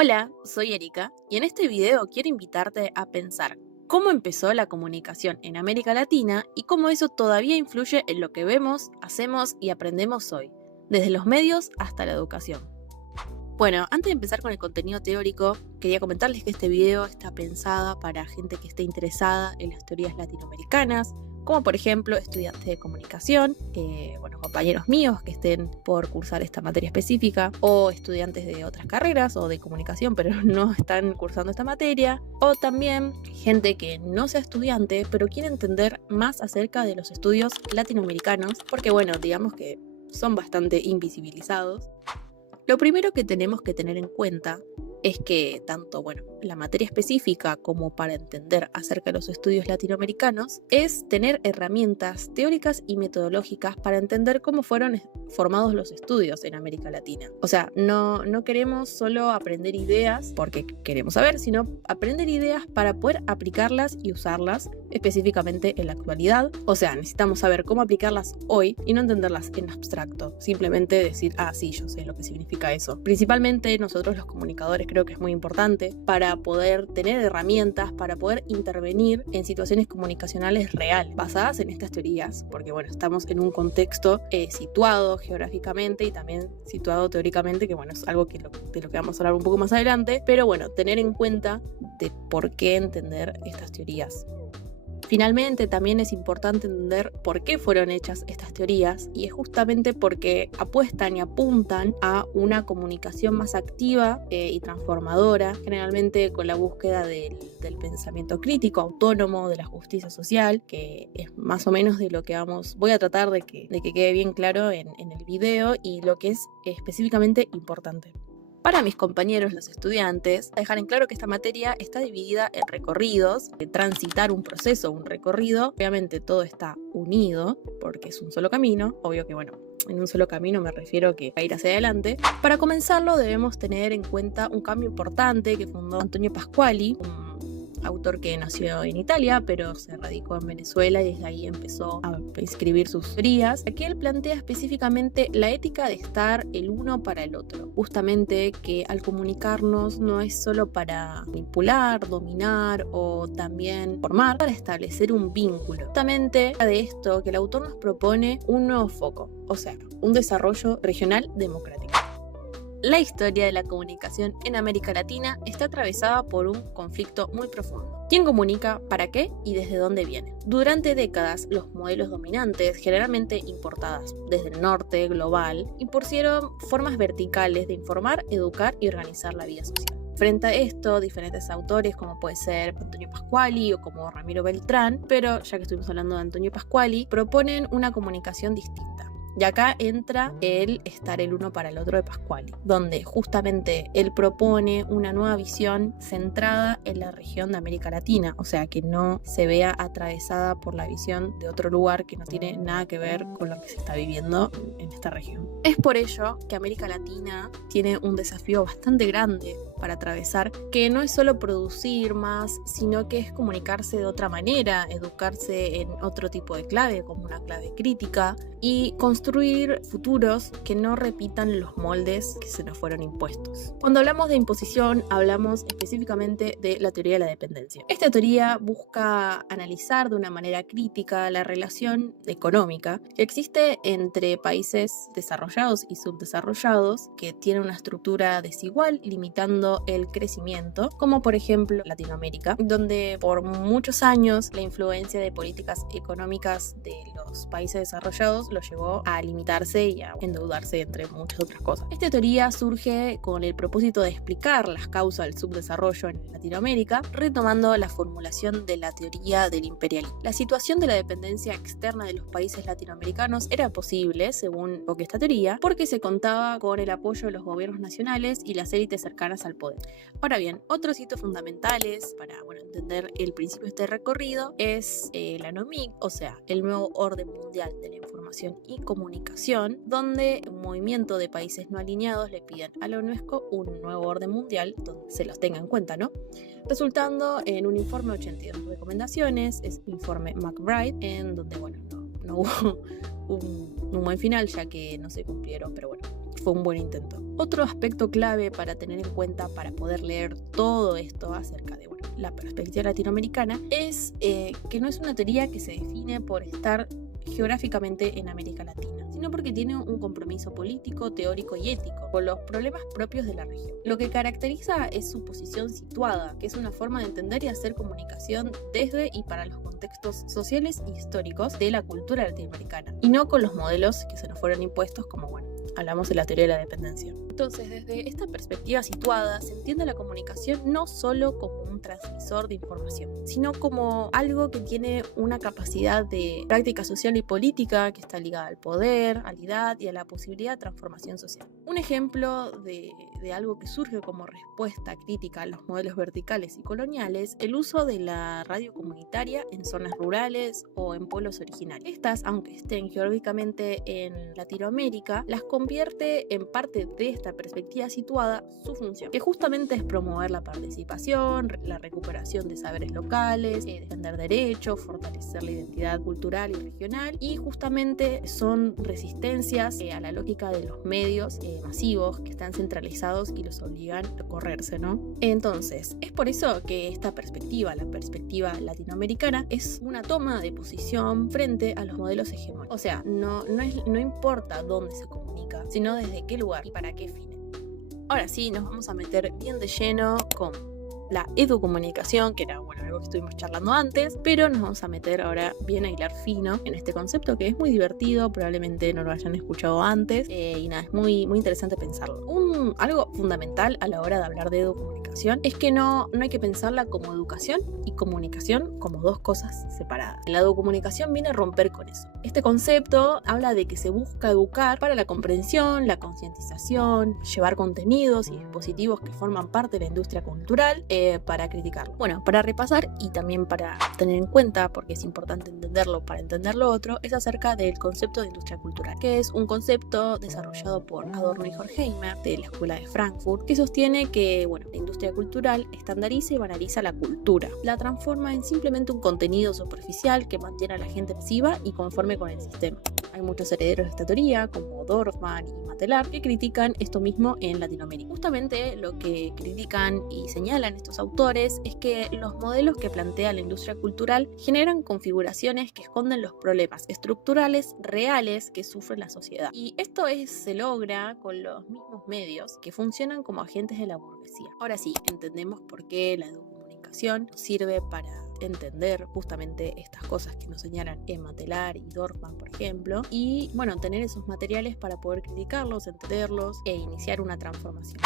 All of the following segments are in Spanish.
Hola, soy Erika y en este video quiero invitarte a pensar cómo empezó la comunicación en América Latina y cómo eso todavía influye en lo que vemos, hacemos y aprendemos hoy, desde los medios hasta la educación. Bueno, antes de empezar con el contenido teórico, quería comentarles que este video está pensada para gente que esté interesada en las teorías latinoamericanas, como por ejemplo estudiantes de comunicación, compañeros míos que estén por cursar esta materia específica, o estudiantes de otras carreras o de comunicación pero no están cursando esta materia, o también gente que no sea estudiante pero quiere entender más acerca de los estudios latinoamericanos, porque digamos que son bastante invisibilizados. Lo primero que tenemos que tener en cuenta es que tanto la materia específica como para entender acerca de los estudios latinoamericanos es tener herramientas teóricas y metodológicas para entender cómo fueron formados los estudios en América Latina. O sea, no queremos solo aprender ideas porque queremos saber, sino aprender ideas para poder aplicarlas y usarlas específicamente en la actualidad. O sea, necesitamos saber cómo aplicarlas hoy y no entenderlas en abstracto, simplemente decir, sí, yo sé lo que significa eso. Principalmente nosotros los comunicadores creo que es muy importante para poder tener herramientas, para poder intervenir en situaciones comunicacionales reales, basadas en estas teorías, porque estamos en un contexto situado geográficamente y también situado teóricamente, que es algo de lo que vamos a hablar un poco más adelante, pero tener en cuenta de por qué entender estas teorías. Finalmente, también es importante entender por qué fueron hechas estas teorías, y es justamente porque apuestan y apuntan a una comunicación más activa y transformadora, generalmente con la búsqueda del pensamiento crítico, autónomo, de la justicia social, que es más o menos de lo que voy a tratar de que quede bien claro en el video, y lo que es específicamente importante. Para mis compañeros, los estudiantes, dejar en claro que esta materia está dividida en recorridos, de transitar un proceso, un recorrido. Obviamente todo está unido porque es un solo camino. Obvio que en un solo camino me refiero a ir hacia adelante. Para comenzarlo debemos tener en cuenta un cambio importante que fundó Antonio Pasquali, un autor que nació en Italia pero se radicó en Venezuela y desde ahí empezó a escribir sus teorías. Aquí él plantea específicamente la ética de estar el uno para el otro, justamente que al comunicarnos no es solo para manipular, dominar o también formar, para establecer un vínculo. Justamente de esto que el autor nos propone un nuevo foco, o sea, un desarrollo regional democrático. La historia de la comunicación en América Latina está atravesada por un conflicto muy profundo. ¿Quién comunica, para qué y desde dónde viene? Durante décadas, los modelos dominantes, generalmente importadas desde el norte global, impusieron formas verticales de informar, educar y organizar la vida social. Frente a esto, diferentes autores, como puede ser Antonio Pasquali o como Ramiro Beltrán, pero ya que estuvimos hablando de Antonio Pasquali, proponen una comunicación distinta. Y acá entra el estar el uno para el otro de Pasquali, donde justamente él propone una nueva visión centrada en la región de América Latina, o sea, que no se vea atravesada por la visión de otro lugar que no tiene nada que ver con lo que se está viviendo en esta región. Es por ello que América Latina tiene un desafío bastante grande para atravesar, que no es solo producir más, sino que es comunicarse de otra manera, educarse en otro tipo de clave, como una clave crítica, y construir futuros que no repitan los moldes que se nos fueron impuestos. Cuando hablamos de imposición, hablamos específicamente de la teoría de la dependencia. Esta teoría busca analizar de una manera crítica la relación económica que existe entre países desarrollados y subdesarrollados, que tienen una estructura desigual, limitando el crecimiento, como por ejemplo Latinoamérica, donde por muchos años la influencia de políticas económicas de los países desarrollados lo llevó a limitarse y a endeudarse, entre muchas otras cosas. Esta teoría surge con el propósito de explicar las causas del subdesarrollo en Latinoamérica, retomando la formulación de la teoría del imperialismo. La situación de la dependencia externa de los países latinoamericanos era posible, según esta teoría, porque se contaba con el apoyo de los gobiernos nacionales y las élites cercanas al poder. Ahora bien, otros hitos fundamentales para entender el principio de este recorrido es la NOMIC, o sea, el nuevo orden mundial de la información y comunicación, donde un movimiento de países no alineados le piden a la UNESCO un nuevo orden mundial donde se los tenga en cuenta, ¿no? Resultando en un informe de 82 recomendaciones, es un informe McBride, en donde no hubo un buen final ya que no se cumplieron, pero fue un buen intento. Otro aspecto clave para tener en cuenta para poder leer todo esto acerca de la perspectiva latinoamericana es que no es una teoría que se define por estar geográficamente en América Latina, sino porque tiene un compromiso político, teórico y ético con los problemas propios de la región. Lo que caracteriza es su posición situada, que es una forma de entender y hacer comunicación desde y para los contextos sociales e históricos de la cultura latinoamericana, y no con los modelos que se nos fueron impuestos como, hablamos de la teoría de la dependencia. Entonces, desde esta perspectiva situada, se entiende la comunicación no solo como un transmisor de información, sino como algo que tiene una capacidad de práctica social y política que está ligada al poder, a la edad y a la posibilidad de transformación social. Un ejemplo de algo que surge como respuesta crítica a los modelos verticales y coloniales, el uso de la radio comunitaria en zonas rurales o en pueblos originarios. Estas, aunque estén geográficamente en Latinoamérica, las convierte en parte de esta perspectiva situada su función, que justamente es promover la participación, la recuperación de saberes locales, defender derechos, fortalecer la identidad cultural y regional, y justamente son resistencias a la lógica de los medios masivos que están centralizados y los obligan a correrse, ¿no? Entonces, es por eso que esta perspectiva, la perspectiva latinoamericana, es una toma de posición frente a los modelos hegemónicos. O sea, no importa dónde se comunica, sino desde qué lugar y para qué fines. Ahora sí, nos vamos a meter bien de lleno con la educomunicación, que era algo que estuvimos charlando antes, pero nos vamos a meter ahora bien a hilar fino en este concepto que es muy divertido, probablemente no lo hayan escuchado antes, y nada, es muy, muy interesante pensarlo. Algo fundamental a la hora de hablar de educomunicación es que no hay que pensarla como educación y comunicación como dos cosas separadas. La educomunicación viene a romper con eso. Este concepto habla de que se busca educar para la comprensión, la concientización, llevar contenidos y dispositivos que forman parte de la industria cultural para criticarlo. Bueno, para repasar y también para tener en cuenta, porque es importante entenderlo para entender lo otro, es acerca del concepto de industria cultural, que es un concepto desarrollado por Adorno y Horkheimer de la Escuela de Frankfurt, que sostiene que la industria cultural estandariza y banaliza la cultura, la transforma en simplemente un contenido superficial que mantiene a la gente pasiva y conforme con el sistema. Hay muchos herederos de esta teoría, como Dorfman y Matelar, que critican esto mismo en Latinoamérica. Justamente lo que critican y señalan estos autores es que los modelos que plantea la industria cultural generan configuraciones que esconden los problemas estructurales reales que sufre la sociedad. Y esto se logra con los mismos medios que funcionan como agentes de la burguesía. Ahora sí, entendemos por qué la educomunicación sirve para entender justamente estas cosas que nos señalan Matelar y Dorfman, por ejemplo, y tener esos materiales para poder criticarlos, entenderlos e iniciar una transformación.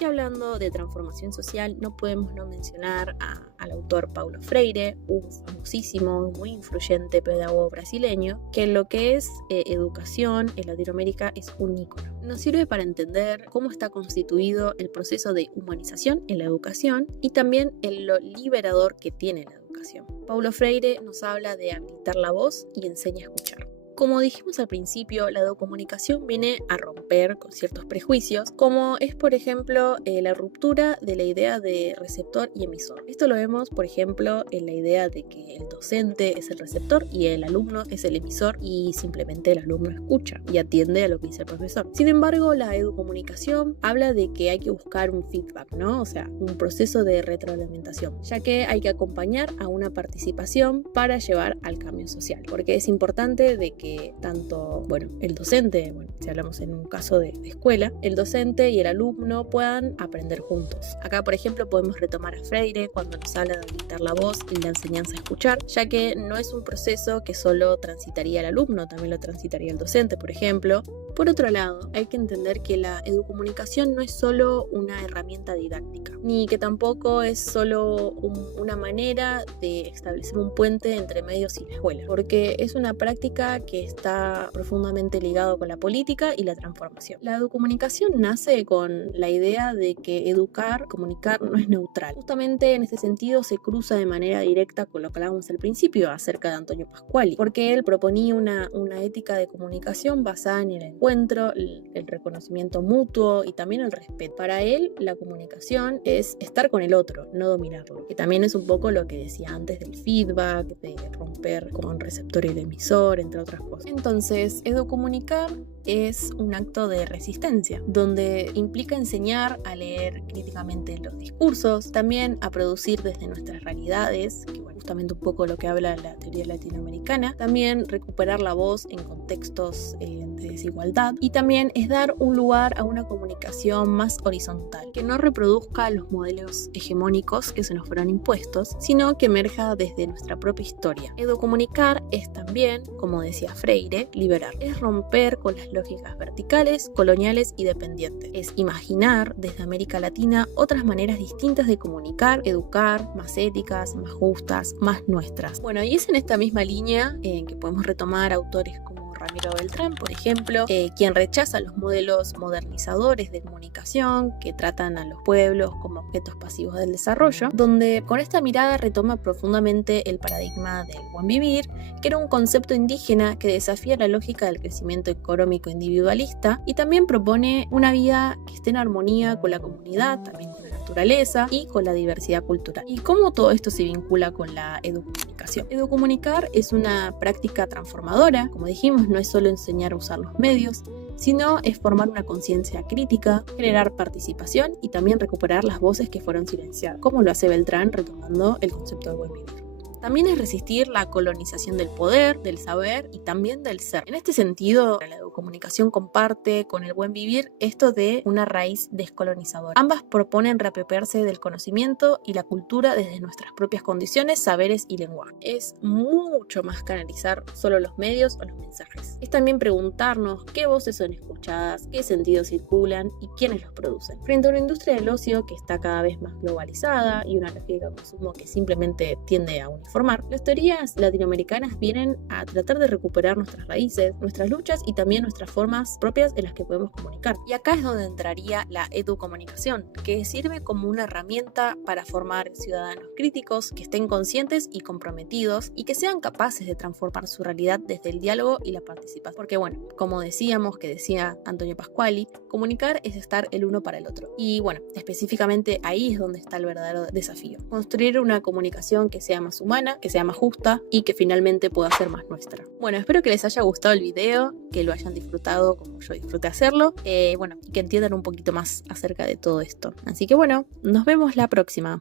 Y hablando de transformación social, no podemos no mencionar al autor Paulo Freire, un famosísimo, muy influyente pedagogo brasileño, que en lo que es educación en Latinoamérica es un ícono. Nos sirve para entender cómo está constituido el proceso de humanización en la educación y también en lo liberador que tiene la educación. Paulo Freire nos habla de habilitar la voz y enseña a escuchar. Como dijimos al principio, la educomunicación viene a romper con ciertos prejuicios, como es, por ejemplo, la ruptura de la idea de receptor y emisor. Esto lo vemos, por ejemplo, en la idea de que el docente es el receptor y el alumno es el emisor, y simplemente el alumno escucha y atiende a lo que dice el profesor. Sin embargo, la educomunicación habla de que hay que buscar un feedback, ¿no? O sea, un proceso de retroalimentación, ya que hay que acompañar a una participación para llevar al cambio social, porque es importante de que tanto, el docente, si hablamos en un caso de escuela, el docente y el alumno puedan aprender juntos. Acá, por ejemplo, podemos retomar a Freire cuando nos habla de habilitar la voz y la enseñanza a escuchar, ya que no es un proceso que solo transitaría el alumno, también lo transitaría el docente, por ejemplo. Por otro lado, hay que entender que la educomunicación no es solo una herramienta didáctica, ni que tampoco es solo una manera de establecer un puente entre medios y la escuela, porque es una práctica que está profundamente ligado con la política y la transformación. La educomunicación nace con la idea de que educar, comunicar no es neutral. Justamente en ese sentido se cruza de manera directa con lo que hablábamos al principio acerca de Antonio Pasquali, porque él proponía una ética de comunicación basada en el encuentro, el reconocimiento mutuo y también el respeto. Para él, la comunicación es estar con el otro, no dominarlo, que también es un poco lo que decía antes del feedback, de romper con receptor y el emisor, entre otras cosas. Entonces, educomunicar es un acto de resistencia, donde implica enseñar a leer críticamente los discursos, también a producir desde nuestras realidades, que bueno, justamente un poco lo que habla la teoría latinoamericana, también recuperar la voz en contextos de desigualdad, y también es dar un lugar a una comunicación más horizontal, que no reproduzca los modelos hegemónicos que se nos fueron impuestos, sino que emerja desde nuestra propia historia. Educomunicar es también, como decía Freire, liberar, es romper con las lógicas verticales, coloniales y dependientes, es imaginar desde América Latina otras maneras distintas de comunicar, educar, más éticas, más justas, más nuestras. Bueno, y es en esta misma línea en que podemos retomar autores como Ramiro Beltrán, por ejemplo, quien rechaza los modelos modernizadores de comunicación que tratan a los pueblos como objetos pasivos del desarrollo, donde con esta mirada retoma profundamente el paradigma del buen vivir, que era un concepto indígena que desafía la lógica del crecimiento económico individualista y también propone una vida que esté en armonía con la comunidad, también con la naturaleza y con la diversidad cultural. ¿Y cómo todo esto se vincula con la educomunicación? Educomunicar es una práctica transformadora, como dijimos, no es solo enseñar a usar los medios, sino es formar una conciencia crítica, generar participación y también recuperar las voces que fueron silenciadas, como lo hace Beltrán retomando el concepto de buen vivir. También es resistir la colonización del poder, del saber y también del ser. En este sentido, la educomunicación comparte con el buen vivir esto de una raíz descolonizadora. Ambas proponen reapropiarse del conocimiento y la cultura desde nuestras propias condiciones, saberes y lenguaje. Es mucho más canalizar solo los medios o los mensajes. Es también preguntarnos qué voces son escuchadas, qué sentidos circulan y quiénes los producen. Frente a una industria del ocio que está cada vez más globalizada y una lógica de consumo que simplemente tiende a uniformar, las teorías latinoamericanas vienen a tratar de recuperar nuestras raíces, nuestras luchas y también nuestras formas propias en las que podemos comunicar. Y acá es donde entraría la educomunicación, que sirve como una herramienta para formar ciudadanos críticos que estén conscientes y comprometidos y que sean capaces de transformar su realidad desde el diálogo y la participación. Porque bueno, como decíamos, que decía Antonio Pasquali, comunicar es estar el uno para el otro. Y bueno, específicamente ahí es donde está el verdadero desafío. Construir una comunicación que sea más humana, que sea más justa y que finalmente pueda ser más nuestra. Bueno, espero que les haya gustado el video, que lo hayan disfrutado como yo disfruté hacerlo, y que entiendan un poquito más acerca de todo esto. Así que bueno, nos vemos la próxima.